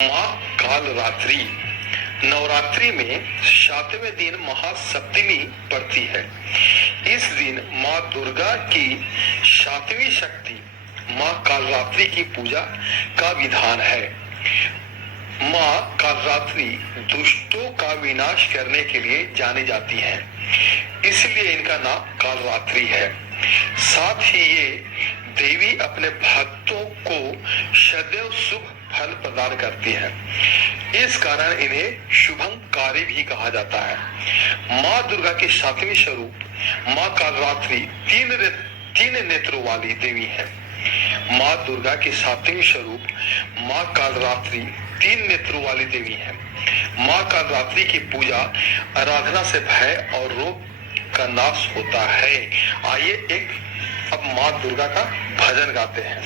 माँ काल रात्रि नवरात्रि में 7वें दिन महासप्तमी पड़ती है। इस दिन माँ दुर्गा की 7वीं शक्ति माँ कालरात्रि की पूजा का विधान है। माँ कालरात्रि दुष्टों का विनाश करने के लिए जानी जाती है, इसलिए इनका नाम कालरात्रि है। साथ ही ये देवी अपने भक्तों को सदैव शुभ फल प्रदान करती है, इस कारण इन्हें शुभंकारी भी कहा जाता है। माँ दुर्गा के 7वें स्वरूप माँ कालरात्रि तीन नेत्रों वाली देवी है। माँ दुर्गा के 7वें स्वरूप माँ कालरात्रि 3 नेत्रों वाली देवी है। माँ कालरात्रि की पूजा आराधना से भय और रोग का नाश होता है। आइए एक अब माँ दुर्गा का भजन गाते हैं।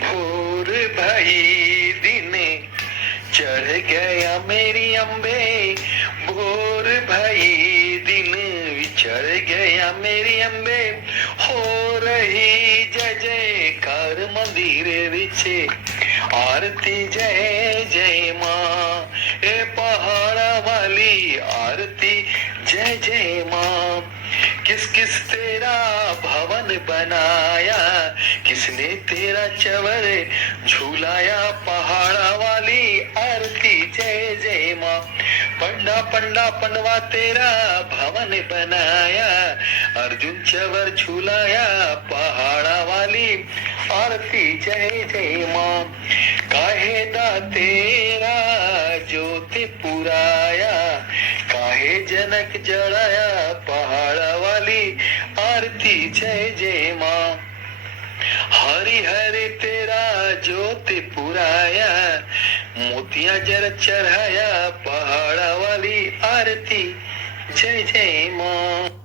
भोर भई दिन चढ़ गया मेरी अम्बे, भोर भई दिन चढ़ गया मेरी अम्बे, हो रही जय जयकार मंदिर विचे, आरती जय जय माँ, ए पहाड़ा वाली आरती जय जय माँ। किस किस तेरा भवन बनाया, किसने तेरा चवर झूलाया, पहाड़ा वाली आरती जय जय माँ। पंडा पंडा पनवा तेरा भवन बनाया, अर्जुन चवर झूलाया, पहाड़ा वाली आरती जय जय माँ। काहे दा तेरा ज्योति पुराया, काहे जनक जड़ाया, पहाड़ा वाली आरती जय जय माँ। हरि हरि तेरा ज्योति पुराया, मोतिया जर चढ़ाया, पहाड़ा वाली आरती जय जय माँ।